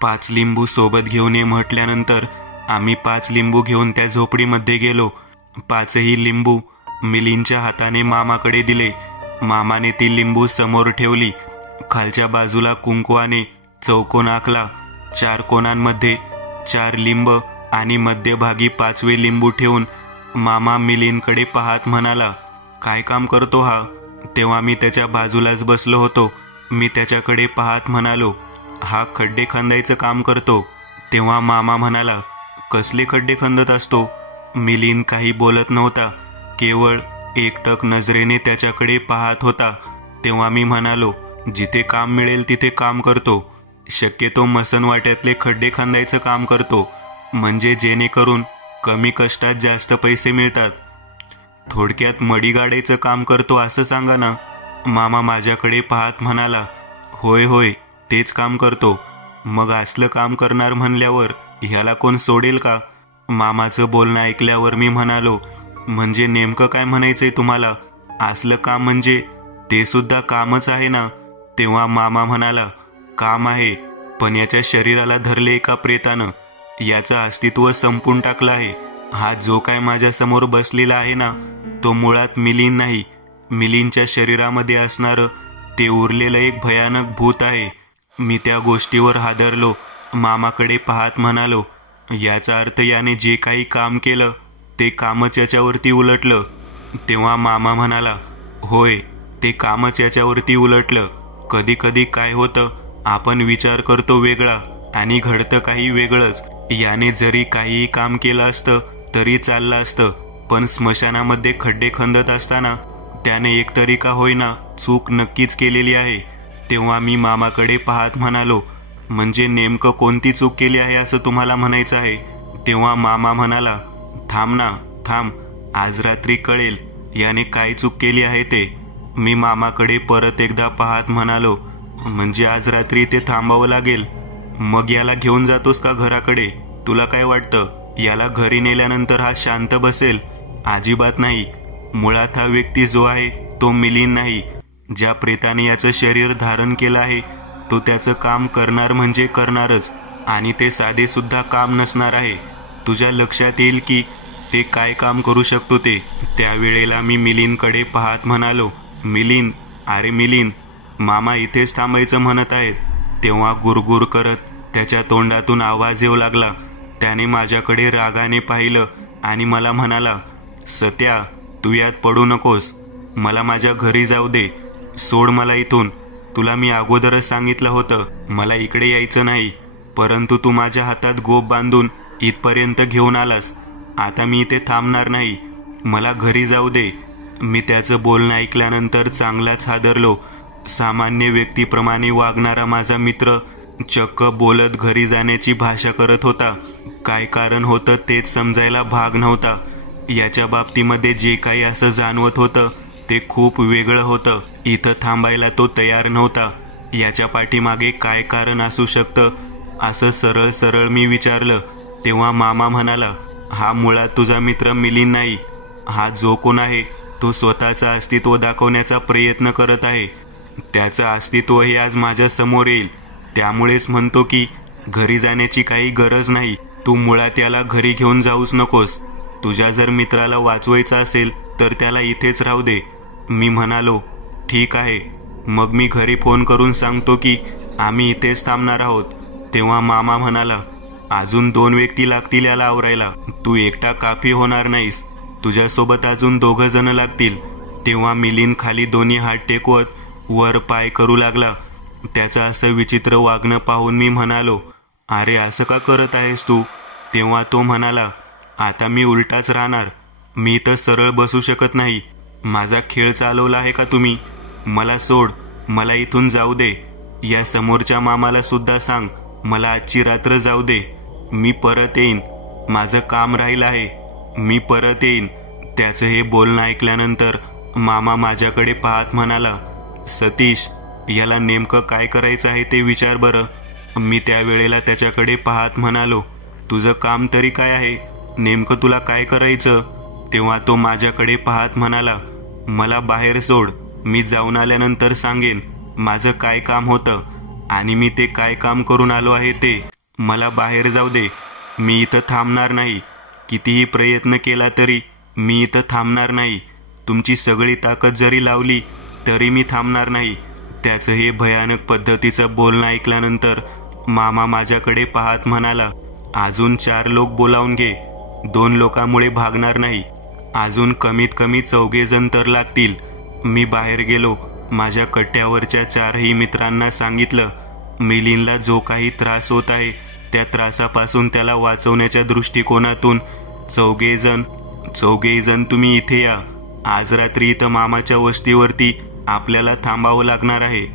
5 लिंबू सोबत घेऊन ये म्हटल्यानंतर आम्ही 5 लिंबू घेऊन त्या झोपडीमध्ये गेलो. 5ही लिंबू मिलिंदच्या हाताने मामाकडे दिले. मामाने ती लिंबू समोर ठेवली. खालच्या बाजूला कुंकवाने चौकोन आखला. 4 कोणांमध्ये 4 लिंब आणि मध्यभागी 5वे लिंबू ठेवून मामा मिलिंदकडे पाहत म्हणाला, काय काम करतो हा? तेव्हा मी त्याच्या बाजूलाच बसलो होतो. मी त्याच्याकडे पाहत म्हणालो, हा खड्डे खंदायचं काम करतो. तेव्हा मामा म्हणाला, कसले खड्डे खंदत असतो? मिलिंद काही बोलत नव्हता, केवळ एकटक नजरेने त्याच्याकडे पाहत होता. तेव्हा मी म्हणालो, जिथे काम मिळेल तिथे काम करतो. शक्यतो मसनवाट्यातले खड्डे खंदायचं काम करतो, म्हणजे जेणेकरून कमी कष्टात जास्त पैसे मिळतात. थोडक्यात मडी गाडायचं काम करतो असं सांगा ना. मामा माझ्याकडे पाहत म्हणाला, होय होय, तेच काम करतो. मग असलं काम करणार म्हणल्यावर ह्याला कोण सोडेल का? मामाचं बोलणं ऐकल्यावर मी म्हणालो, म्हणजे नेमकं काय म्हणायचंय तुम्हाला? असलं काम म्हणजे ते सुद्धा कामच आहे ना. तेव्हा मामा म्हणाला, काम आहे, पण याच्या शरीराला धरले एका प्रेतानं. याचं अस्तित्व संपून टाकलं आहे. हा जो काय माझ्या समोर बसलेला आहे ना, तो मुळात मिलिंद नाही. मिलिंदच्या शरीरामध्ये असणारं ते उरलेलं एक भयानक भूत आहे. मी त्या गोष्टीवर हादरलो. मामाकडे पाहत म्हणालो, याचा अर्थ याने जे काही काम केलं ते कामच याच्यावरती उलटलं. तेव्हा मामा म्हणाला, होय, ते कामच याच्यावरती उलटलं. कधी कधी काय होतं, आपण विचार करतो वेगळा आणि घडतं काही वेगळंच. याने जरी काहीही काम केलं असतं तरी चाललं असतं, पण स्मशानामध्ये खड्डे खंदत असताना त्याने एकतरी का होईना चूक नक्कीच केलेली आहे. तेव्हा मी मामाकडे पाहत म्हणालो, म्हणजे नेमकं कोणती चूक केली आहे असं तुम्हाला म्हणायचं आहे? तेव्हा मामा म्हणाला, थांब ना थांब, आज रात्री कळेल याने काय चूक केली आहे ते. मी मामाकडे परत एकदा पाहत म्हणालो, म्हणजे आज रात्री ते थांबावं लागेल. मग याला घेऊन जातोस का घराकडे? तुला काय वाटतं, याला घरी नेल्यानंतर हा शांत बसेल? अजिबात नाही. मुळात हा व्यक्ती जो आहे तो मिलिंद नाही. ज्या प्रेताने याचं शरीर धारण केलं आहे तो त्याचं काम करणार म्हणजे करणारच, आणि ते साधे सुद्धा काम नसणार आहे. तुझ्या लक्षात येईल की ते काय काम करू शकतो ते. त्यावेळेला मी मिलिंदकडे पाहत म्हणालो, मिलिंद, अरे मिलिंद, मामा इथेच थांबायचं म्हणत आहेत. तेव्हा गुरगुर करत त्याच्या तोंडातून आवाज येऊ लागला. त्याने माझ्याकडे रागाने पाहिलं आणि मला म्हणाला, सत्या, तू यात पडू नकोस. मला माझ्या घरी जाऊ दे. सोड मला इथून. तुला मी अगोदरच सांगितलं होतं मला इकडे यायचं नाही, परंतु तू माझ्या हातात गोप बांधून इथपर्यंत घेऊन आलास. आता मी इथे थांबणार नाही. मला घरी जाऊ दे. मी त्याचं बोलणं ऐकल्यानंतर चांगलाच हादरलो. सामान्य व्यक्तीप्रमाणे वागणारा माझा मित्र चक्क बोलत घरी जाण्याची भाषा करत होता. काय कारण होतं तेच समजायला भाग नव्हता. याच्या बाबतीमध्ये जे काही असं जाणवत होतं ते खूप वेगळं होतं. इथं थांबायला तो तयार नव्हता. याच्या पाठीमागे काय कारण असू शकतं असं सरळ सरळ मी विचारलं. तेव्हा मामा म्हणाला, हा मुळात तुझा मित्र मिलिंद नाही. हा जो कोण आहे तो स्वतःचं अस्तित्व दाखवण्याचा प्रयत्न करत आहे. त्याचं अस्तित्व हे आज माझ्या समोर येईल. त्यामुळेच म्हणतो की घरी जाण्याची काही गरज नाही. तू मुळात याला घरी घेऊन जाऊच नकोस. तुझ्या जर मित्राला वाचवायचं असेल तर त्याला इथेच राहू दे. मी म्हणालो, ठीक आहे, मग मी घरी फोन करून सांगतो की आम्ही इथेच थांबणार आहोत. तेव्हा मामा म्हणाला, अजून 2 व्यक्ती लागतील याला आवरायला. तू एकटा काफी होणार नाहीस. तुझ्यासोबत अजून 2 जण लागतील. तेव्हा मिलिंद खाली दोन्ही हात टेकवत वर पाय करू लागला. त्याचं असं विचित्र वागणं पाहून मी म्हणालो, अरे असं का करत आहेस तू? तेव्हा तो म्हणाला, आता मी उलटाच राहणार. मी तर सरळ बसू शकत नाही. माझा खेळ चालवला आहे का तुम्ही? मला सोड. मला इथून जाऊ दे. या समोरच्या मामाला सुद्धा सांग मला आजची रात्र जाऊ दे. मी परत येईन. माझं काम राहिलं आहे. मी परत येईन. त्याचं हे बोलणं ऐकल्यानंतर मामा माझ्याकडे पाहत म्हणाला, सतीश, याला नेमकं काय करायचं आहे ते विचार बरं. मी त्यावेळेला त्याच्याकडे पाहत म्हणालो, तुझं काम तरी काय आहे? नेमकं तुला काय करायचं? तेव्हा तो माझ्याकडे पाहत म्हणाला, मला बाहेर सोड. मी जाऊन आल्यानंतर सांगेन माझं काय काम होतं. आणि मी ते काय काम करून आलो आहे ते. मला बाहेर जाऊ दे. मी इथं थांबणार नाही. कितीही प्रयत्न केला तरी मी इथं थांबणार नाही. तुमची सगळी ताकद जरी लावली तरी मी थांबणार नाही. त्याचं हे भयानक पद्धतीचं बोलणं ऐकल्यानंतर मामा माझ्याकडे पाहत म्हणाला, अजून 4 लोक बोलावून घे. 2 लोकांमुळे भागणार नाही. अजून कमीत कमी 4 जण तर लागतील. मी बाहेर गेलो. माझ्या कट्ट्यावरच्या 4ही मित्रांना सांगितलं, मिलिंदला जो काही त्रास होत आहे त्या त्रासापासून त्याला वाचवण्याच्या दृष्टिकोनातून 4 जण तुम्ही इथे या. आज रात्री इथं मामाच्या वस्तीवरती आपल्याला थांबावं लागणार आहे.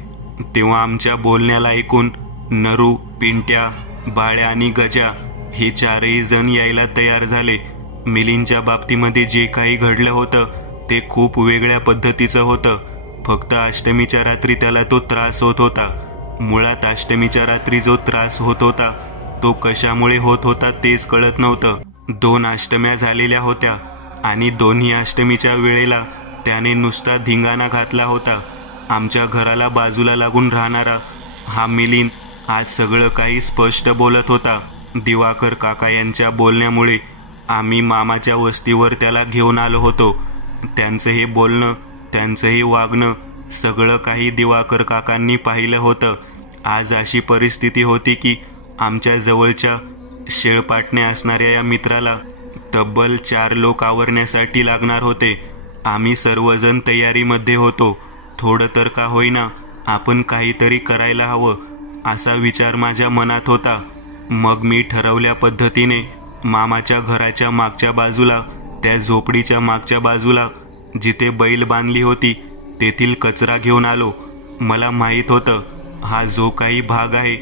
तेव्हा आमच्या बोलण्याला ऐकून नरू, पिंट्या, बाळ्या आणि गजा हे 4ही जण यायला तयार झाले. मिलिंदच्या बाबतीमध्ये जे काही घडलं होतं ते खूप वेगळ्या पद्धतीचं होतं. फक्त अष्टमीच्या रात्री त्याला तो त्रास होत होता. मुळात अष्टमीच्या रात्री जो त्रास होत होता तो कशामुळे होत होता तेच कळत नव्हतं. 2 अष्टम्या झालेल्या होत्या आणि दोन्ही अष्टमीच्या वेळेला त्याने नुसता धिंगाणा घातला होता. आमच्या घराला बाजूला लागून राहणारा हा मिलिंद आज सगळं काही स्पष्ट बोलत होता. दिवाकर काका यांच्या बोलण्यामुळे आम्ही मामाच्या वस्तीवर त्याला घेऊन आलो होतो. त्यांचं हे बोलणं, त्यांचं हे वागणं सगळं काही दिवाकर काकांनी पाहिलं होतं. आज अशी परिस्थिती होती की आमच्या जवळच्या शेळपाटण्या असणाऱ्या या मित्राला तब्बल 4 लोक आवरण्यासाठी लागणार होते. आम्ही सर्वजण तयारीमध्ये होतो. थोडं तर का होईना आपण काहीतरी करायला हवं असा विचार माझ्या मनात होता. मग मी ठरवल्या पद्धतीने मामाच्या घराच्या मागच्या बाजूला, त्या झोपडीच्या मागच्या बाजूला जिथे बैल बांधली होती तेथील कचरा घेऊन आलो. मला माहीत होतं हा जो काही भाग आहे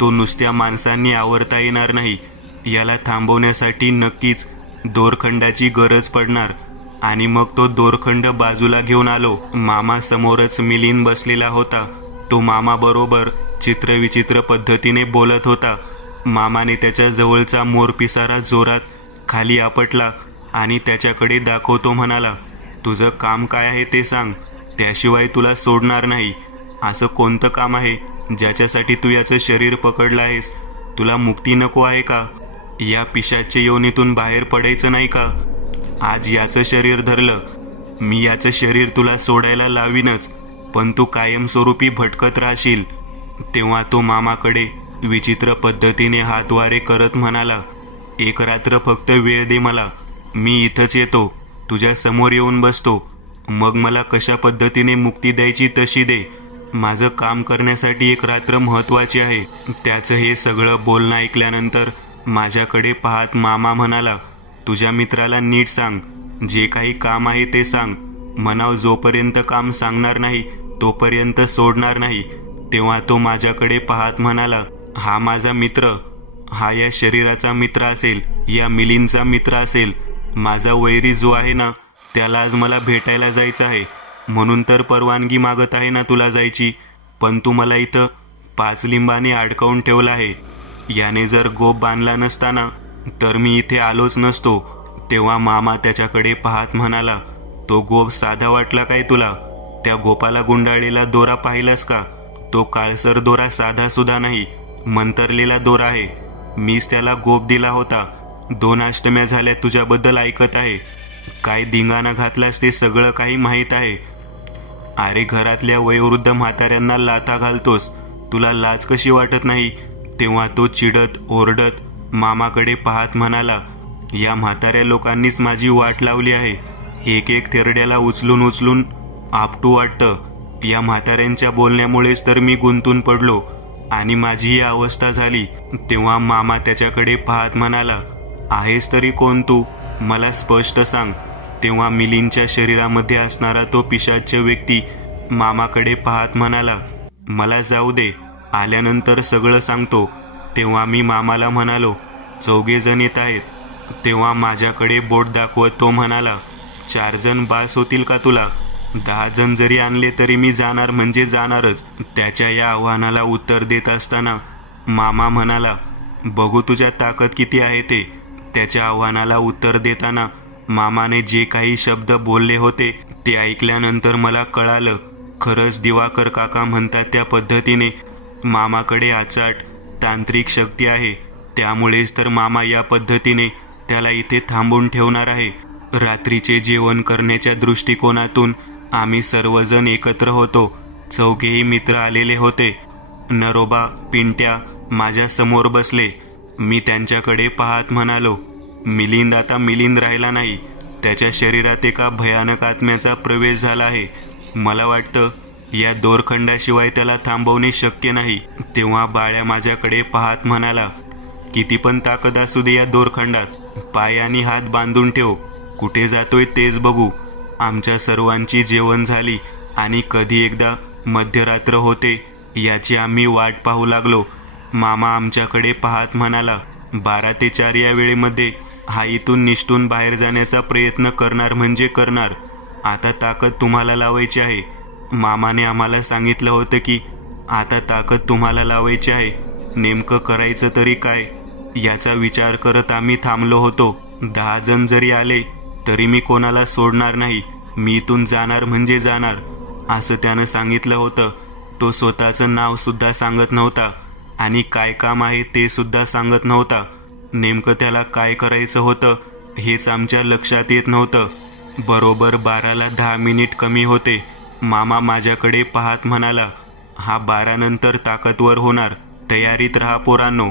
तो नुसत्या माणसांनी आवरता येणार नाही. याला थांबवण्यासाठी नक्कीच दोरखंडाची गरज पडणार. आणि मग तो दोरखंड बाजूला घेऊन आलो. मामा समोरच मिलिंद बसलेला होता. तो मामा बरोबर चित्रविचित्र पद्धतीने बोलत होता. मामाने त्याच्या जवळचा मोरपिसारा जोरात खाली आपटला आणि त्याच्याकडे दाखवतो म्हणाला, तुझं काम काय आहे ते सांग, त्याशिवाय तुला सोडणार नाही. असं कोणतं काम आहे ज्याच्यासाठी तू याचं शरीर पकडलं आहेस? तुला मुक्ती नको आहे का? या पिशाच्य योनीतून बाहेर पडायचं नाही का? आज याचं शरीर धरलं, मी याचं शरीर तुला सोडायला लावीनच, पण तू कायमस्वरूपी भटकत राहशील. तेव्हा तो मामाकडे विचित्र पद्धतीने हातवारे करत म्हणाला, 1 रात्र फक्त वेळ दे मला. मी इथंच येतो, तुझ्या समोर येऊन बसतो. मग मला कशा पद्धतीने मुक्ती द्यायची तशी दे. माझं काम करण्यासाठी 1 रात्र महत्वाची आहे. त्याचं हे सगळं बोलणं ऐकल्यानंतर माझ्याकडे पाहत मामा म्हणाला, तुझ्या मित्राला नीट सांग, जे काही काम आहे ते सांग. म्हणाव जोपर्यंत काम सांगणार नाही तोपर्यंत सोडणार नाही. तेव्हा तो माझ्याकडे पाहत म्हणाला, हा माझा मित्र, हा या शरीराचा मित्र असेल, या मिलिंदचा मित्र असेल. माझा वैरी जो आहे ना त्याला आज मला भेटायला जायचं आहे, म्हणून तर परवानगी मागत आहे ना तुला जायची. पण तू मला इथं 5 लिंबाने अडकवून ठेवलं आहे. याने जर गोप बांधला नसताना तर मी इथे आलोच नसतो. तेव्हा मामा त्याच्याकडे पाहत म्हणाला, तो गोप साधा वाटला काय तुला? त्या गोपाला गुंडाळलेला दोरा पाहिलास का? तो काळसर दोरा साधा सुद्धा नाही, मंतरलेला दोरा आहे. मीच त्याला गोप दिला होता. 2 अष्टम्या झाल्या तुझ्याबद्दल ऐकत आहे. काय धिंगाणा घातलास ते सगळं काही माहीत आहे. अरे घरातल्या वयोवृद्ध म्हाताऱ्यांना लाथा घालतोस, तुला लाज कशी वाटत नाही? तेव्हा तो चिडत ओरडत मामाकडे पाहत म्हणाला, या म्हाताऱ्या लोकांनीच माझी वाट लावली आहे. एक थेरड्याला उचलून उचलून आपटू वाटतं. या म्हाताऱ्यांच्या बोलण्यामुळेच तर मी गुंतून पडलो आणि माझी ही अवस्था झाली. तेव्हा मामा त्याच्याकडे पाहत म्हणाला, आहेस तरी कोण तू? मला स्पष्ट सांग. तेव्हा मिलिंदच्या शरीरामध्ये असणारा तो पिशाच्य व्यक्ती मामाकडे पाहत म्हणाला, मला जाऊ दे, आल्यानंतर सगळं सांगतो. तेव्हा मी मामाला म्हणालो, 4 जण येत आहेत. तेव्हा माझ्याकडे बोट दाखवत तो म्हणाला, 4 जण बास होतील का तुला? 10 जण जरी आणले तरी मी जाणार म्हणजे जाणारच. त्याच्या या आव्हानाला उत्तर देत असताना मामा म्हणाला, बघू तुझ्या ताकद किती आहे ते. त्याच्या आव्हानाला उत्तर देताना मामाने जे काही शब्द बोलले होते ते ऐकल्यानंतर मला कळालं, खरंच दिवाकर काका म्हणतात त्या पद्धतीने मामाकडे अचाट तांत्रिक शक्ती आहे, त्यामुळेच तर मामा या पद्धतीने त्याला इथे थांबून ठेवणार आहे. रात्रीचे जेवण करण्याच्या दृष्टिकोनातून आम्ही सर्वजण एकत्र होतो. चौघेही मित्र आलेले होते. नरोबा, पिंट्या माझ्या समोर बसले. मी त्यांच्याकडे पाहत म्हणालो, मिलिंद आता मिलिंद राहिला नाही. त्याच्या शरीरात एका भयानक आत्म्याचा प्रवेश झाला आहे. मला वाटतं या दोरखंडाशिवाय त्याला थांबवणे शक्य नाही. तेव्हा बाळ्या माझ्याकडे पाहत म्हणाला, किती पण ताकद असू दे या दोरखंडात, पाय आणि हात बांधून ठेव. कुठे जातोय तेच बघू. आमच्या सर्वांची जेवण झाली आणि कधी एकदा मध्यरात्र होते याची आम्ही वाट पाहू लागलो. मामा आमच्याकडे पाहत म्हणाला, 12 ते 4 या वेळेमध्ये हा इथून निष्ठून बाहेर जाण्याचा प्रयत्न करणार म्हणजे करणार. आता ताकद तुम्हाला लावायची आहे. मामाने आम्हाला सांगितलं होतं की आता ताकद तुम्हाला लावायची आहे. नेमकं करायचं तरी काय याचा विचार करत आम्ही थांबलो होतो. 10 जण जरी आले तरी मी कोणाला सोडणार नाही. मी इथून जाणार म्हणजे जाणार असं त्यानं सांगितलं होतं. तो स्वतःचं नाव सुद्धा सांगत नव्हता आणि काय काम आहे ते सुद्धा सांगत नव्हता. नेमकं त्याला काय करायचं होतं हेच आमच्या लक्षात येत नव्हतं. बरोबर 12ला 10 मिनिट कमी होते. मामा माझ्याकडे पाहत म्हणाला, हा 12 नंतर ताकदवर होणार, तयारीत राहा पोरांनो.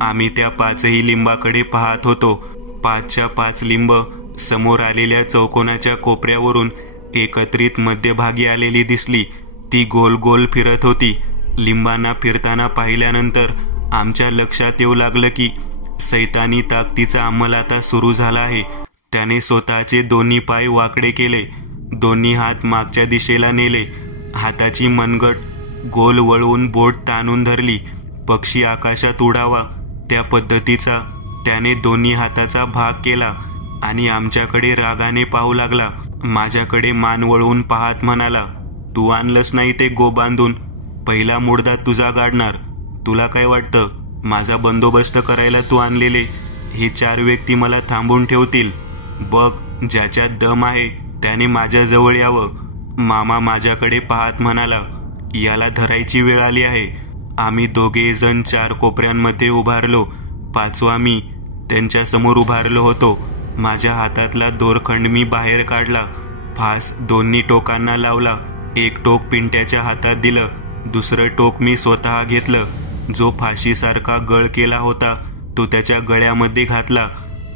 आम्ही त्या 5ही लिंबाकडे पाहत होतो. 5च्या 5 लिंब समोर आलेल्या चौकोनाच्या कोपऱ्यावरून एकत्रित मध्यभागी आलेली दिसली. ती गोल गोल फिरत होती. लिंबांना फिरताना पाहिल्यानंतर आमच्या लक्षात येऊ लागलं की सैतानी ताकदीचा अंमल आता सुरू झाला आहे. त्याने स्वतःचे दोन्ही पाय वाकडे केले, दोन्ही हात मागच्या दिशेला नेले, हाताची मनगट गोल वळवून बोट ताणून धरली. पक्षी आकाशात उडावा त्या पद्धतीचा त्याने दोन्ही हाताचा भाग केला आणि आमच्याकडे रागाने पाहू लागला. माझ्याकडे मान वळवून पाहत म्हणाला, तू आणलंस नाही ते गो बांधून, पहिला मुर्दा तुझा गाडणार. तुला काय वाटतं माझा बंदोबस्त करायला तू आणलेले हे 4 व्यक्ती मला थांबून ठेवतील? बघ, ज्याच्यात दम आहे त्याने माझ्याजवळ यावं. मामा माझ्याकडे पाहत म्हणाला, याला धरायची वेळ आली आहे. आम्ही दोघे जण 4 कोपऱ्यांमध्ये उभारलो. 5वा मी त्यांच्यासमोर उभारलो होतो. माझ्या हातातला दोरखंड मी बाहेर काढला. फास दोन्ही टोकांना लावला. एक टोक पिंट्याच्या हातात दिलं, दुसरं टोक मी स्वतः घेतलं. जो फाशीसारखा गळ केला होता तो त्याच्या गळ्यामध्ये घातला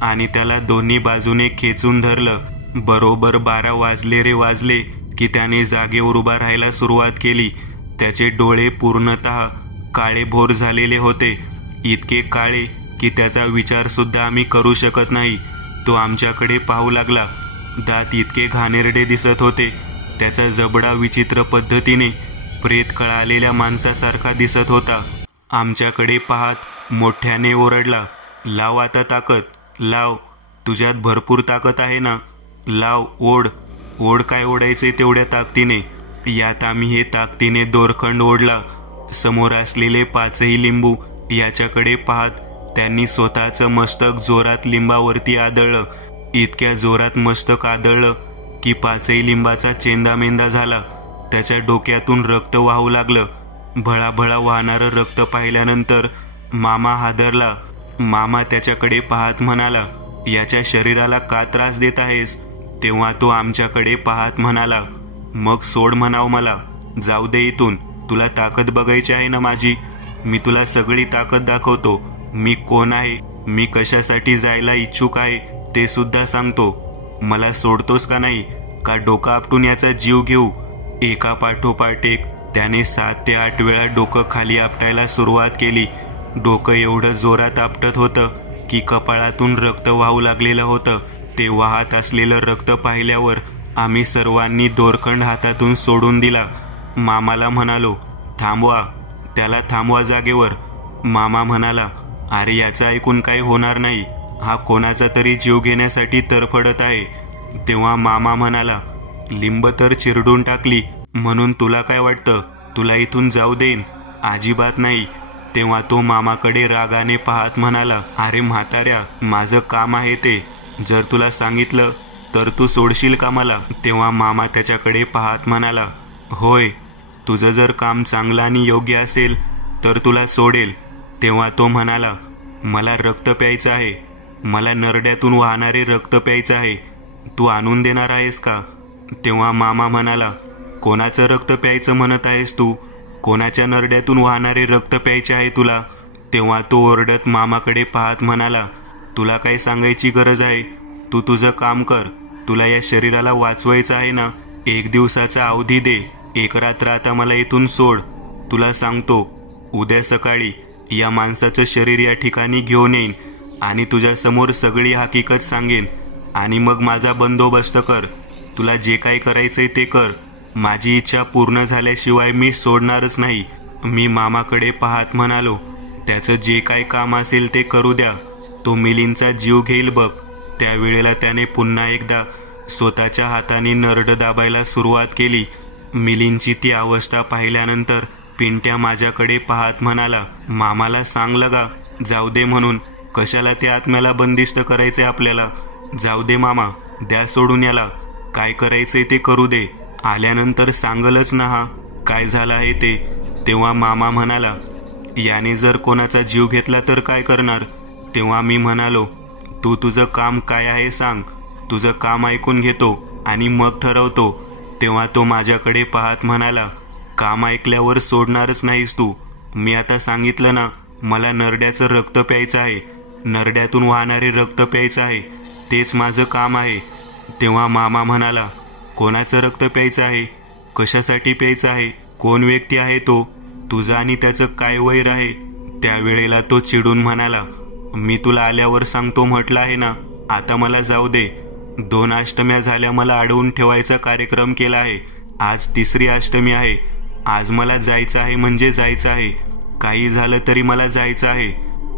आणि त्याला दोन्ही बाजूने खेचून धरलं. बरोबर 12 वाजले रे वाजले की त्याने जागेवर उभा राहायला सुरुवात केली. त्याचे डोळे पूर्णतः काळेभोर झालेले होते, इतके काळे की त्याचा विचार सुद्धा आम्ही करू शकत नाही. तो आमच्याकडे पाहू लागला. दात इतके घाणेरडे दिसत होते. त्याचा जबडा विचित्र पद्धतीने प्रेत कळालेल्या माणसासारखा दिसत होता. आमच्याकडे पाहत मोठ्याने ओरडला, लाव आता ताकद, लाव. तुझ्यात भरपूर ताकद आहे ना, लाव, ओढ. ओढ काय ओढायचे तेवढ्या ताकदीने. यात आम्ही हे ताकदीने दोरखंड ओढला. समोर असलेले 5ही लिंबू याच्याकडे पाहत त्यांनी स्वतःचं मस्तक जोरात लिंबावरती आदळलं. इतक्या जोरात मस्तक आदळलं की 5ही लिंबाचा चेंदामेंदा झाला. त्याच्या डोक्यातून रक्त वाहू लागलं. भळाभळा वाहणारं रक्त पाहिल्यानंतर मामा हादरला. मामा त्याच्याकडे पाहत म्हणाला, याच्या शरीराला का त्रास देत आहेस? तेव्हा तो आमच्याकडे पाहत म्हणाला, मग सोड म्हणाव मला, जाऊ दे इथून. तुला ताकद बघायची आहे ना माझी? मी तुला सगळी ताकद दाखवतो. मी कोण आहे, मी कशासाठी जायला इच्छुक आहे ते सुद्धा सांगतो. मला सोडतोस का नाही, का डोकं आपटून याचा जीव घेऊ? एका पाठोपाठ एक त्याने 7 ते 8 वेळा डोकं खाली आपटायला सुरुवात केली. डोकं एवढं जोरात आपटत होतं की कपाळातून रक्त वाहू लागलेलं होतं. ते वाहत असलेलं रक्त पाहिल्यावर आम्ही सर्वांनी दोरखंड हातातून सोडून दिला. मामाला म्हणालो, थांबवा, त्याला थांबवा जागेवर. मामा म्हणाला, अरे याचं ऐकून काही होणार नाही, हा कोणाचा तरी जीव घेण्यासाठी तरफडत आहे. तेव्हा मामा म्हणाला, लिंब तर चिरडून टाकली म्हणून तुला काय वाटतं तुला इथून जाऊ देईन? अजिबात नाही. तेव्हा तो मामाकडे रागाने पाहत म्हणाला, अरे म्हाताऱ्या, माझं काम आहे ते. जर तुला सांगितलं तर तू सोडशील का मला? तेव्हा मामा त्याच्याकडे पाहत म्हणाला, होय, तुझं जर काम चांगलं आणि योग्य असेल तर तुला सोडेल. तेव्हा तो म्हणाला, मला रक्त प्यायचं आहे, मला नरड्यातून वाहणारे रक्त प्यायचं आहे, तू आणून देणार आहेस का? तेव्हा मामा म्हणाला, कोणाचं रक्त प्यायचं म्हणत आहेस तू? कोणाच्या नरड्यातून वाहणारे रक्त प्यायचे आहे तुला? तेव्हा तो ओरडत मामाकडे पाहत म्हणाला, तुला काय सांगायची गरज आहे? तू तुझं काम कर. तुला या शरीराला वाचवायचं आहे ना, 1 दिवसाचा अवधी दे. 1 रात्र आता मला इथून सोड. तुला सांगतो, उद्या सकाळी या माणसाचं शरीर या ठिकाणी घेऊन येईन आणि तुझ्यासमोर सगळी हकीकत सांगेन आणि मग माझा बंदोबस्त कर. तुला जे काही करायचंय ते कर. माझी इच्छा पूर्ण झाल्याशिवाय मी सोडणारच नाही. मी मामाकडे पाहत म्हणालो, त्याचं जे काही काम असेल ते करू द्या. तो मिलिंदचा जीव घेईल बघ. त्यावेळेला त्याने पुन्हा एकदा स्वतःच्या हाताने नरड दाबायला सुरुवात केली. मिलिंदची ती अवस्था पाहिल्यानंतर पिंट्या माझ्याकडे पाहत म्हणाला, मामाला सांग लगा जाऊ दे म्हणून. कशाला त्या आत्म्याला बंदिस्त करायचे आपल्याला? जाऊ दे मामा, द्या सोडून याला. काय करायचंय ते करू दे. आल्यानंतर सांगलच ना हा काय झालं आहे ते. तेव्हा मामा म्हणाला, याने जर कोणाचा जीव घेतला तर काय करणार? तेव्हा मी म्हणालो, तू तुझं काम काय आहे सांग. तुझं काम ऐकून घेतो आणि मग ठरवतो. तेव्हा तो माझ्याकडे पाहत म्हणाला, काम ऐकल्यावर सोडणारच नाहीस तू. मी आता सांगितलं ना, मला नरड्याचं रक्त प्यायचं आहे, नरड्यातून वाहणारे रक्त प्यायचं आहे, तेच माझं काम आहे. तेव्हा मामा म्हणाला, कोणाचं रक्त प्यायचं आहे? कशासाठी प्यायचं आहे? कोण व्यक्ती आहे तो? तुझं आणि त्याचं काय वैर आहे? त्यावेळेला तो चिडून म्हणाला, मी तुला आल्यावर सांगतो म्हटलं आहे ना, आता मला जाऊ दे. 2 अष्टम्या झाल्या मला अडवून ठेवायचा कार्यक्रम केला आहे. आज 3री अष्टमी आहे. आज मला जायचं आहे म्हणजे जायचं आहे. काही झालं तरी मला जायचं आहे.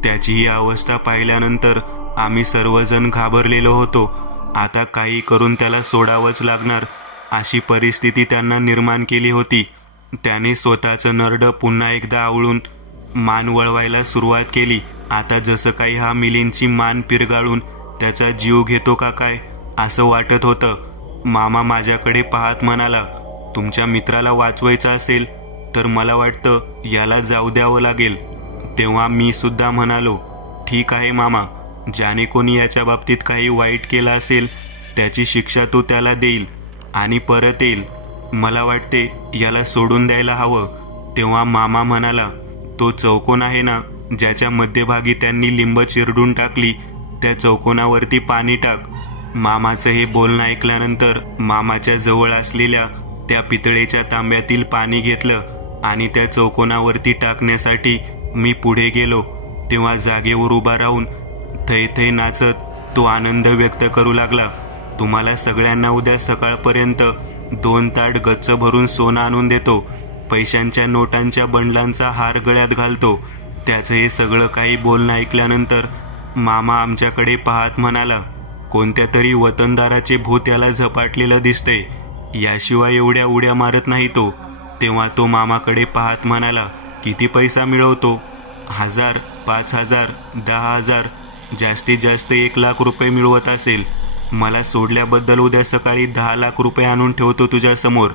त्याची ही अवस्था पाहिल्यानंतर आम्ही सर्वजण घाबरलेलो होतो. आता काही करून त्याला सोडावंच लागणार अशी परिस्थिती त्यांना निर्माण केली होती. त्याने स्वतःचं नरड पुन्हा एकदा आवळून मान वळवायला सुरुवात केली. आता जसं काही हा मिलिंदची मान पिरगाळून त्याचा जीव घेतो का काय असं वाटत होतं. मामा माझ्याकडे पाहत म्हणाला, तुमच्या मित्राला वाचवायचं असेल तर मला वाटतं याला जाऊ द्यावं लागेल. तेव्हा मी सुद्धा म्हणालो, ठीक आहे मामा, ज्याने कोणी याच्या बाबतीत काही वाईट केलं असेल त्याची शिक्षा तो त्याला देईल आणि परत येईल. मला वाटते याला सोडून द्यायला हवं. तेव्हा मामा म्हणाला, तो चौकोन आहे ना ज्याच्या मध्यभागी त्यांनी लिंब चिरडून टाकली, त्या चौकोनावरती पाणी टाक. मामाचं हे बोलणं ऐकल्यानंतर मामाच्या जवळ असलेल्या त्या पितळेच्या तांब्यातील पाणी घेतलं आणि त्या चौकोनावरती टाकण्यासाठी मी पुढे गेलो. तेव्हा जागेवर उभा राहून थै थै नाचत तो आनंद व्यक्त करू लागला, तुम्हाला सगळ्यांना उद्या सकाळपर्यंत 2 ताट गच्च भरून सोनं आणून देतो. पैशांच्या नोटांच्या बंडलांचा हार गळ्यात घालतो. त्याचं हे सगळं काही बोलणं ऐकल्यानंतर मामा आमच्याकडे पाहत म्हणाला, कोणत्या तरी वतनदाराचे भूत याला झपाटलेलं दिसते. याशिवाय एवढ्या उड्या मारत नाही तो. तेव्हा तो मामाकडे पाहत म्हणाला, किती पैसा मिळवतो? 1000, 5000, 10000, जास्तीत जास्त 1 लाख रुपये मिळवत असेल. मला सोडल्याबद्दल उद्या सकाळी 10 लाख रुपये आणून ठेवतो तुझ्यासमोर.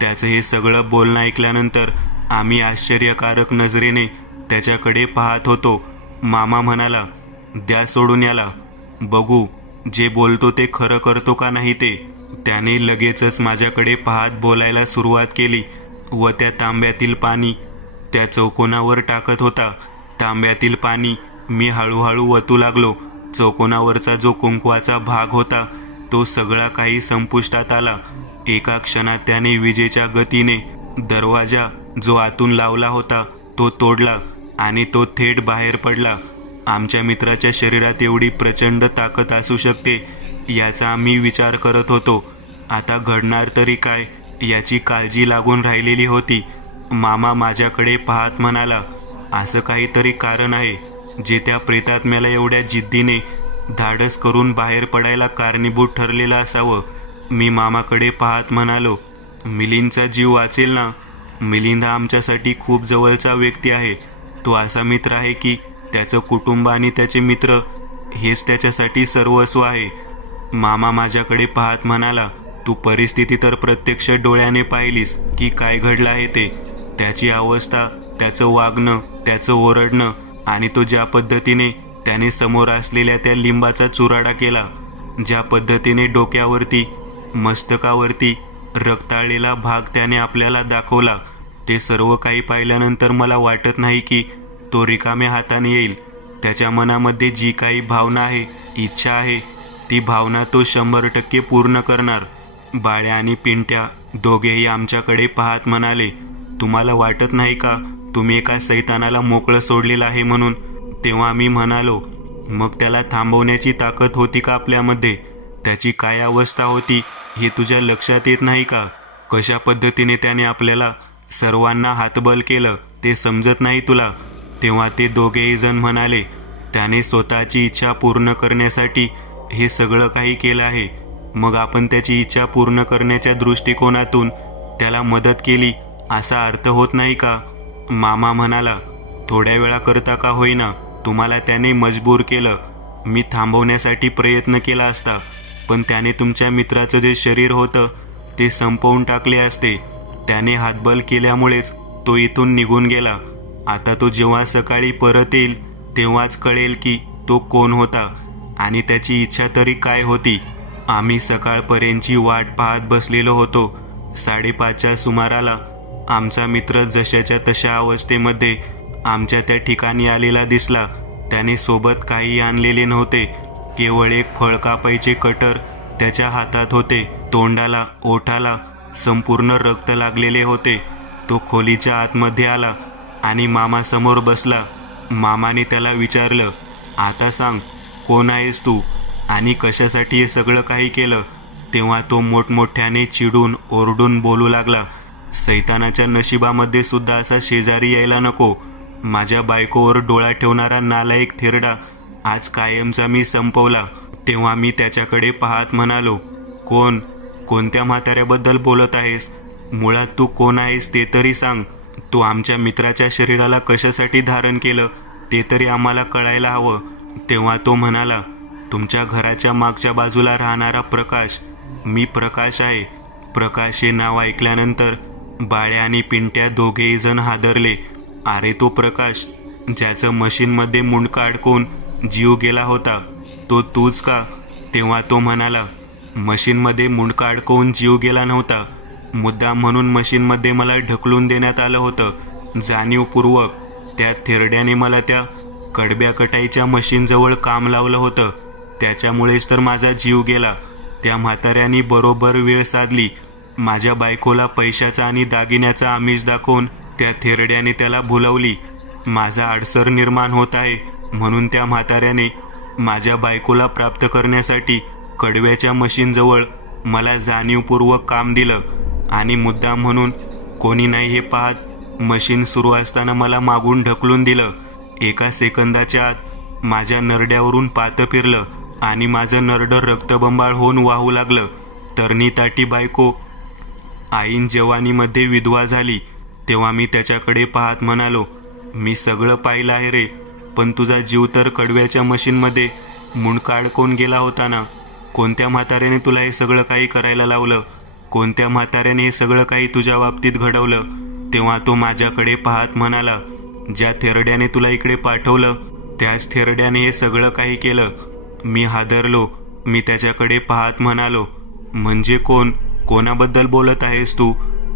त्याचं हे सगळं बोलणं ऐकल्यानंतर आम्ही आश्चर्यकारक नजरेने त्याच्याकडे पाहत होतो. मामा म्हणाला, द्या सोडून याला, बघू जे बोलतो ते खरं करतो का नाही ते. त्याने लगेचच माझ्याकडे पाहत बोलायला सुरुवात केली व त्या तांब्यातील पाणी त्या चौकोनावर टाकत होता. तांब्यातील पाणी मी हळूहळू वतू लागलो. चौकोनावरचा जो कुंकवाचा भाग होता तो सगळा काही संपुष्टात आला. एका क्षणात त्याने विजेच्या गतीने दरवाजा जो आतून लावला होता तो तोडला आणि तो थेट बाहेर पडला. आमच्या मित्राच्या शरीरात एवढी प्रचंड ताकद असू शकते याचा आम्ही विचार करत होतो. आता घडणार तरी काय याची काळजी लागून राहिलेली होती. मामा माझ्याकडे पाहत म्हणाला, असं काहीतरी कारण आहे जे त्या प्रेतात्म्याला एवढ्या जिद्दीने धाडस करून बाहेर पडायला कारणीभूत ठरलेलं असावं. मी मामाकडे पाहत म्हणालो, मिलिंदचा जीव वाचेल ना? मिलिंद हा आमच्यासाठी खूप जवळचा व्यक्ती आहे. तो असा मित्र आहे की त्याचं कुटुंब आणि त्याचे मित्र हेच त्याच्यासाठी सर्वस्व आहे. मामा माझ्याकडे पाहत म्हणाला, तू परिस्थिती तर प्रत्यक्ष डोळ्याने पाहिलीस की काय घडलं आहे ते. त्याची अवस्था त्याचं वागणं, त्याचं ओरडणं आणि तो ज्या पद्धतीने त्याने समोर असलेल्या त्या लिंबाचा चुराडा केला, ज्या पद्धतीने डोक्यावरती, मस्तकावरती रक्ताळलेला भाग त्याने आपल्याला दाखवला, ते सर्व काही पाहिल्यानंतर मला वाटत नाही की तो रिकाम्या हाताने येईल. त्याच्या मनामध्ये जी काही भावना आहे, इच्छा आहे, ती भावना तो 100% पूर्ण करणार. बाळ्या आणि पिंट्या दोघेही आमच्याकडे पाहत म्हणाले, तुम्हाला वाटत नाही का तुम्ही एका सैतानाला मोकळं सोडलेलं आहे म्हणून? तेव्हा आम्ही म्हणालो, मग त्याला थांबवण्याची ताकद होती का आपल्यामध्ये? त्याची काय अवस्था होती हे तुझ्या लक्षात येत नाही का? कशा पद्धतीने त्याने आपल्याला सर्वांना हातबल केलं ते समजत नाही तुला? तेव्हा ते दोघेही जण म्हणाले, त्याने स्वतःची इच्छा पूर्ण करण्यासाठी हे सगळं काही केलं आहे. मग आपण त्याची इच्छा पूर्ण करण्याच्या दृष्टिकोनातून त्याला मदत केली असा अर्थ होत नाही का? मामा म्हणाला, थोड्या वेळाकरता का होईना तुम्हाला त्याने मजबूर केलं. मी थांबवण्यासाठी प्रयत्न केला असता, पण त्याने तुमच्या मित्राचं जे शरीर होतं ते संपवून टाकले असते. त्याने हातबल केल्यामुळेच तो इथून निघून गेला. आता तो जेव्हा सकाळी परत येईल तेव्हाच कळेल की तो कोण होता आणि त्याची इच्छा तरी काय होती. आम्ही सकाळपर्यंतची वाट पाहत बसलेलो होतो. 5:30च्या सुमाराला आमचा मित्र जशाच्या तशा अवस्थेमध्ये आमच्या त्या ठिकाणी आलेला दिसला. त्याने सोबत काही आणलेले नव्हते, केवळ एक फळ कापायचे कटर त्याच्या हातात होते. तोंडाला, ओठाला संपूर्ण रक्त लागलेले होते. तो खोलीच्या आतमध्ये आला आणि मामासमोर बसला. मामाने त्याला विचारलं, आता सांग, कोण आहेस तू आणि कशासाठी हे सगळं काही केलं? तेव्हा तो मोठमोठ्याने चिडून ओरडून बोलू लागला, सैतानाच्या नशिबामध्ये सुद्धा असा शेजारी यायला नको. माझ्या बायकोवर डोळा ठेवणारा नालायक थेरडा आज कायमचा मी संपवला. तेव्हा मी त्याच्याकडे पाहत म्हणालो, कोणत्या म्हाताऱ्याबद्दल बोलत आहेस? मुळात तू कोण आहेस ते तरी सांग. तू आमच्या मित्राच्या शरीराला कशासाठी धारण केलं ते तरी आम्हाला कळायला हवं. तेव्हा तो म्हणाला, तुमच्या घराच्या मागच्या बाजूला राहणारा प्रकाश. मी प्रकाश आहे. प्रकाश हे नाव ऐकल्यानंतर बाळ्या आणि पिंट्या दोघेही जण हादरले. अरे तो प्रकाश ज्याचं मशीनमध्ये मुंडका अडकून जीव गेला होता, तो तूच का? तेव्हा तो म्हणाला, मशीनमध्ये मुंडका अडकवून जीव गेला नव्हता. मुद्दाम म्हणून मशीनमध्ये मला ढकलून देण्यात आलं होतं. जाणीवपूर्वक त्या थेरड्याने मला त्या कडब्या कटाईच्या मशीनजवळ काम लावलं होतं. त्याच्यामुळेच तर माझा जीव गेला. त्या म्हाताऱ्याने बरोबर वेळ साधली. माझ्या बायकोला पैशाचा आणि दागिन्याचा आमिष दाखवून त्या थेरड्याने त्याला भुलवली. माझा अडसर निर्माण होत आहे म्हणून त्या म्हाताऱ्याने माझ्या बायकोला प्राप्त करण्यासाठी कडव्याच्या मशीनजवळ मला जाणीवपूर्वक काम दिलं आणि मुद्दाम म्हणून कोणी नाही हे पाहत मशीन सुरू असताना मला मागून ढकलून दिलं. एका सेकंदाच्या आत माझ्या नरड्यावरून पातं फिरलं आणि माझं नरडं रक्तबंबाळ होऊन वाहू लागलं. तरणी-ताटी बायको आईन जवानीमध्ये विधवा झाली. तेव्हा मी त्याच्याकडे पाहत म्हणालो, मी सगळं पाहिलं आहे रे, पण तुझा जीव तर कडव्याच्या मशीनमध्ये मुंडका अडकून गेला होता ना. कोणत्या म्हाताऱ्याने तुला हे सगळं काही करायला लावलं? कोणत्या म्हाताऱ्याने हे सगळं काही तुझ्या बाबतीत घडवलं? तेव्हा तो माझ्याकडे पाहत म्हणाला, ज्या थेरड्याने तुला इकडे पाठवलं त्याच थेरड्याने हे सगळं काही केलं. मी हादरलो. मी त्याच्याकडे पाहत म्हणालो, म्हणजे कोणाबद्दल बोलत आहेस तू?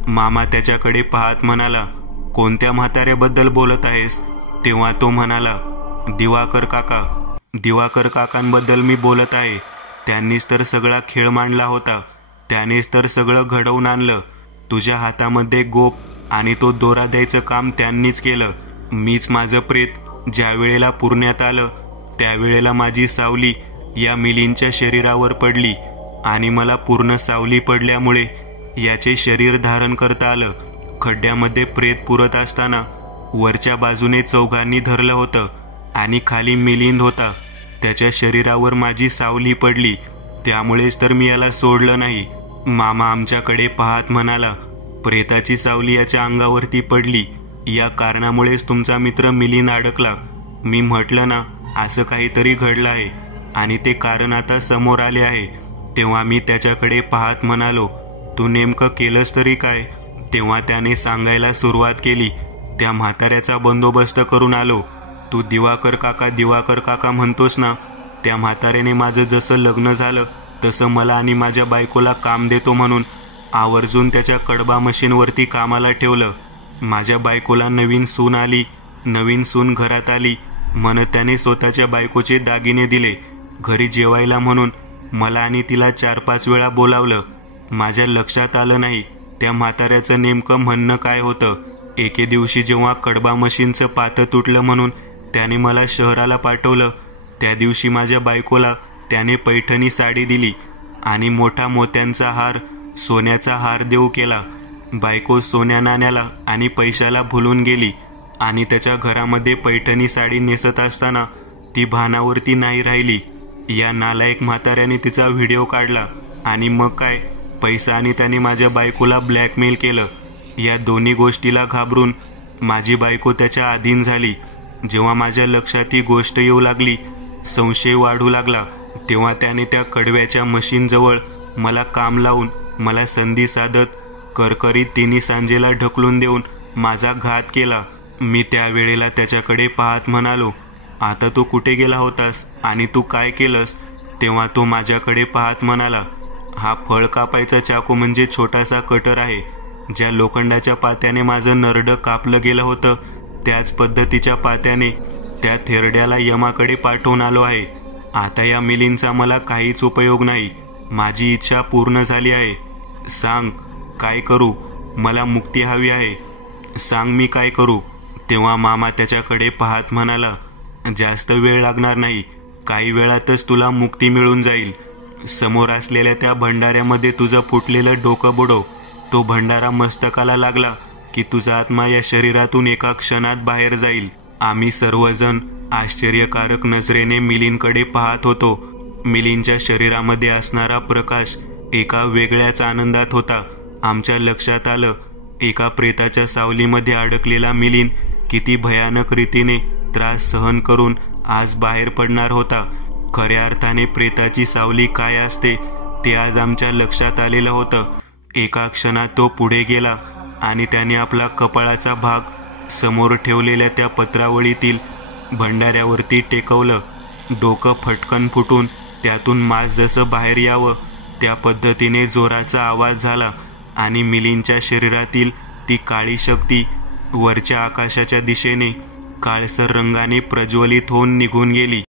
मामा त्याच्याकडे पाहत म्हणाला, कोणत्या म्हाताऱ्याबद्दल बोलत आहेस? तेव्हा तो म्हणाला, दिवाकर काकांबद्दल मी बोलत आहे. त्यांनीच तर सगळा खेळ मांडला होता. त्यानेच तर सगळं घडवून आणलं. तुझ्या हातामध्ये गोप आणि तो दोरा द्यायचं काम त्यांनीच केलं. मीच माझं प्रेत ज्या वेळेला पुरण्यात आलं त्यावेळेला माझी सावली या मिलींच्या शरीरावर पडली आणि मला पूर्ण सावली पडल्यामुळे याचे शरीर धारण करता आलं. खड्ड्यामध्ये प्रेत पुरत असताना वरच्या बाजूने चौघांनी धरलं होतं आणि खाली मिलिंद होता. त्याच्या शरीरावर माझी सावली पडली, त्यामुळेच तर मी याला सोडलं नाही. मामा आमच्याकडे पाहत म्हणाला, प्रेताची सावली याच्या अंगावरती पडली, या कारणामुळेच तुमचा मित्र मिलिंद अडकला. मी म्हटलं ना, असं काहीतरी घडलं आहे आणि ते कारण आता समोर आले आहे. तेव्हा मी त्याच्याकडे पाहत म्हणालो, तू नेमकं केलंस तरी काय? तेव्हा त्याने सांगायला सुरुवात केली. त्या म्हाताऱ्याचा बंदोबस्त करून आलो. तू दिवाकर काका म्हणतोस ना, त्या म्हाताऱ्याने माझं जसं लग्न झालं तसं मला आणि माझ्या बायकोला काम देतो म्हणून आवर्जून त्याच्या कडबा मशीनवरती कामाला ठेवलं. माझ्या बायकोला नवीन सून आली, नवीन सून घरात आली म्हणत त्याने स्वतःच्या बायकोचे दागिने दिले. घरी जेवायला म्हणून मला आणि तिला 4-5 वेळा बोलावलं. माझ्या लक्षात आलं नाही त्या म्हाताऱ्याचं नेमकं म्हणणं काय होतं. एके दिवशी जेव्हा कडबा मशीनचं पातं तुटलं म्हणून त्याने मला शहराला पाठवलं, त्या दिवशी माझ्या बायकोला त्याने पैठणी साडी दिली आणि मोठा मोत्यांचा हार, सोन्याचा हार देऊ केला. बायको सोन्या नाण्याला आणि पैशाला भुलून गेली आणि त्याच्या घरामध्ये पैठणी साडी नेसत असताना ती भानावरती नाही राहिली. या नालायक म्हाताऱ्याने तिचा व्हिडिओ काढला आणि मग काय, पैसा आणि त्याने माझ्या बायकोला ब्लॅकमेल केलं. या दोन्ही गोष्टीला घाबरून माझी बायको त्याच्या अधीन झाली. जेव्हा माझ्या लक्षात ही गोष्ट येऊ लागली, संशय वाढू लागला, तेव्हा त्याने त्या कडव्याच्या मशीनजवळ मला काम लावून मला संधी साधत करकरीत तिन्ही सांजेला ढकलून देऊन माझा घात केला. मी त्यावेळेला त्याच्याकडे पाहत म्हणालो, आता तू कुठे गेला होतास आणि तू काय केलंस? तेव्हा तो माझ्याकडे पाहत म्हणाला, हा फळ कापायचा चाकू म्हणजे छोटासा कटर आहे. ज्या लोखंडाच्या पात्याने माझं नरडं कापलं गेलं होतं त्याच पद्धतीच्या पात्याने त्या थेरड्याला यमाकडे पाठवून आलो आहे. आता या मिलींचा मला काहीच उपयोग नाही. माझी इच्छा पूर्ण झाली आहे. सांग काय करू? मला मुक्ती हवी आहे. सांग मी काय करू? तेव्हा मामा त्याच्याकडे पाहत म्हणाला, जास्त वेळ लागणार नाही, काही वेळातच तुला मुक्ती मिळून जाईल. समोर असलेल्या त्या भंडाऱ्यामध्ये तुझं फुटलेलं डोकं बुडव. तो भंडारा मस्तकाला लागला की तुझा आत्मा या शरीरातून एका क्षणात बाहेर जाईल. आम्ही सर्वजण आश्चर्यकारक नजरेने मिलींकडे पाहत होतो. मिलींच्या शरीरामध्ये असणारा प्रकाश एका वेगळ्याच आनंदात होता. आमच्या लक्षात आलं, एका प्रेताच्या सावलीमध्ये अडकलेला मिलिंद किती भयानक रीतीने त्रास सहन करून आज बाहेर पडणार होता. खऱ्या अर्थाने प्रेताची सावली काय असते ते आज आमच्या लक्षात आलेलं होतं. एका क्षणात तो पुढे गेला आणि त्याने आपला कपाळाचा भाग समोर ठेवलेल्या त्या पत्रावळीतील भंडाऱ्यावरती टेकवलं. डोकं फटकन फुटून त्यातून मांस जसं बाहेर यावं त्या पद्धतीने जोराचा आवाज झाला आणि मिलींच्या शरीरातील ती काळी शक्ती वरच्या आकाशाच्या दिशेने काळसर रंगाने प्रज्वलित होऊन निघून गेली.